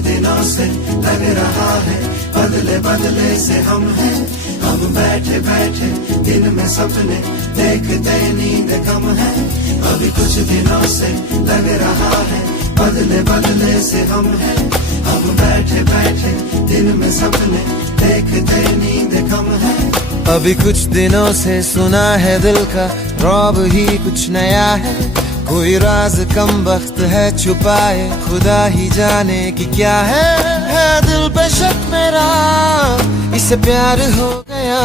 दिनों से लग रहा है बदले बदले से हम हैं। हम बैठे बैठे दिन में सपने देखते नींद कम है। अभी कुछ दिनों से लग रहा है बदले बदले से हम हैं। हम बैठे बैठे दिन में सपने देखते नींद कम है। अभी कुछ दिनों से सुना है दिल का रौब ही कुछ नया है। कोई राज कम वक्त है छुपाए खुदा ही जाने कि क्या है दिल पे शक मेरा इससे प्यार हो गया।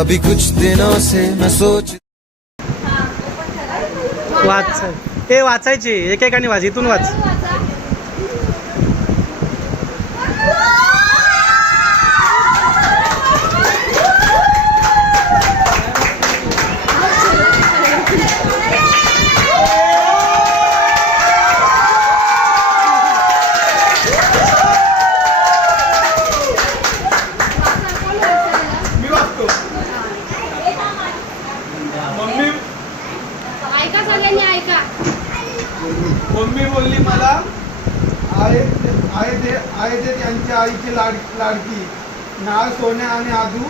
अभी कुछ दिनों से मैं सोच वाचायची एकेकाने वाच इथून वाच। मम्मी बोलली मला आहे ते त्यांच्या आईची लाडकी नाव सोन्या आणि आदू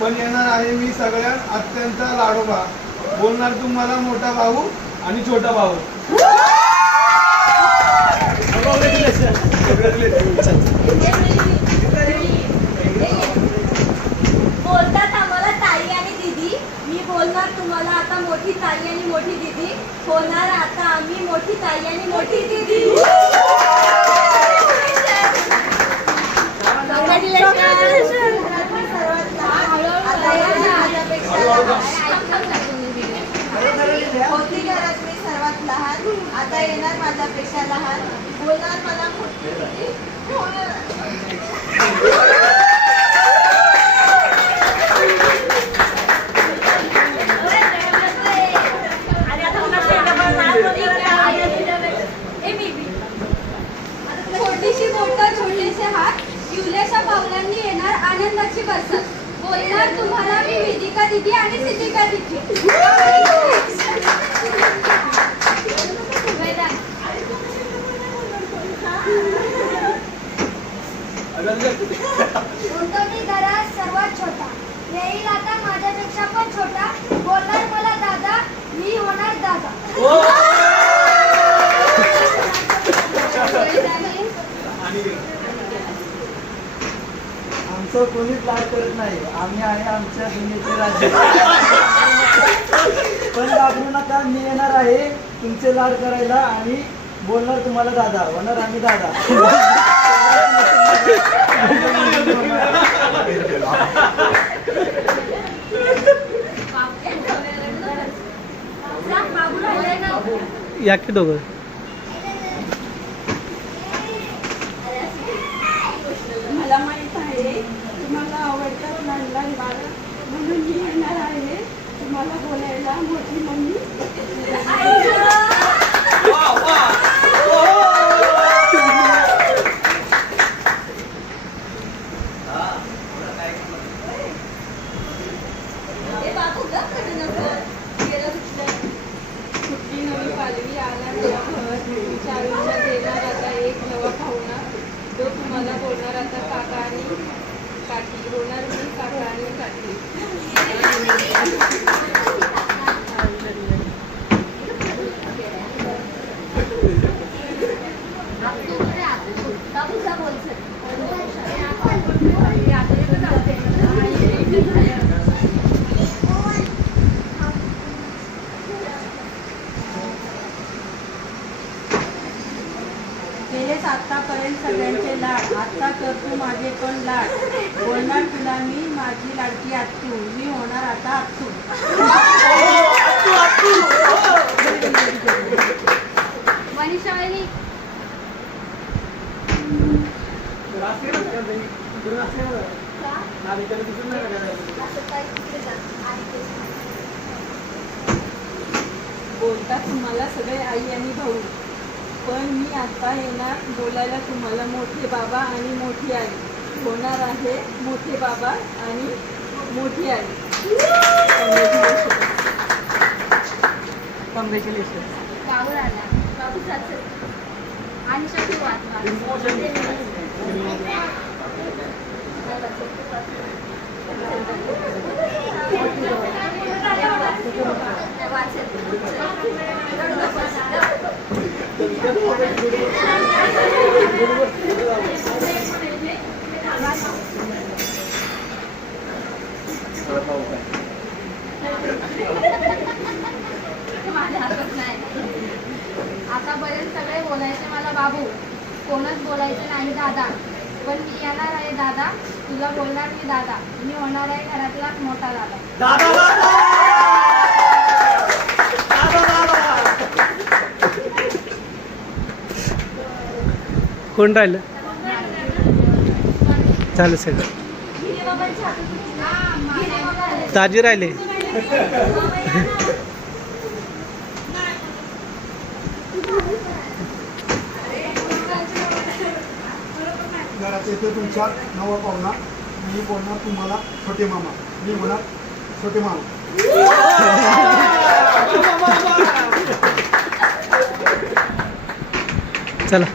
पण येणार आहे मी सगळ्यात अत्यंत लाडोबा। बोलणार तुम्हाला मोठा भाऊ आणि छोटा भाऊ। बोलतात आम्हाला ताई आणि दीदी। मी बोलणार तुम्हाला आता मोठी ताई आणि मोठी दीदी। होणार आता आम्ही मोठी ताई आणि मोठी दीदी। होती घरात मी सर्वात लहान आता येणार माझ्यापेक्षा लहान बोलणार मला मोठी छोटीशी बोटं छोटेसे हात शिवल्याच्या पावलांनी येणार आनंदाची बरसात। बोलणार तुम्हाला मी वेदिका दीदी आणि सिद्धिका दीदी। होतो मी घरात सर्वात छोटा येईल आता माझ्यापेक्षा पण छोटा बोलणार मला दादा मी होणार दादा। आमचं कोणीच लाड करत नाही आम्ही आहे आमच्या दुनियेचे राज्य। पण घाबरू नका मी येणार आहे तुमचे लाड करायला आणि बोलणार तुम्हाला दादा होणार आम्ही दादा। या की दोघं मला माहित आहे तुम्हाला आवडतात लहान लहान बाळं म्हणून मी येणार आहे तुम्हाला बोलायला मोठी मम्मी। कुठली नवी पालवी आला नवा घर तुमच्या आयुष्यात येणार आता एक नवा पाहुणा जो तुम्हाला बोलणार आता काका आणि काकी होणार मी काका आणि काकी। केलेच आतापर्यंत सगळ्यांचे लाड आता कर तू माझे पण लाड बोलणार तुला मी माझी लाडकी आत्तू मी होणार आता आत्तू। बोलतात तुम्हाला सगळे आई आणि भाऊ पण मी आता येणार बोलायला तुम्हाला मोठे बाबा आणि मोठी आई होणार आहे मोठे बाबा आणि मोठी आई। कॉंग्रॅच्युलेशन। बाबू आला बाबू आणि शेवटी वाचवा. माझ्या हातात नाही. आतापर्यंत सगळे बोलायचे मला बाबू, कोणच बोलायचे नाही दादा. पण मी येणार आहे दादा, तुला बोलणार मी दादा. मी होणार आहे घरातला मोठा दादा. कोण राहिलं झालं सगळं ताजी राहिले घरात येतो तुमचा नवा पाहुणा. मी बोलणार तुम्हाला छोटे मामा. मी होणार छोटे मामा. चला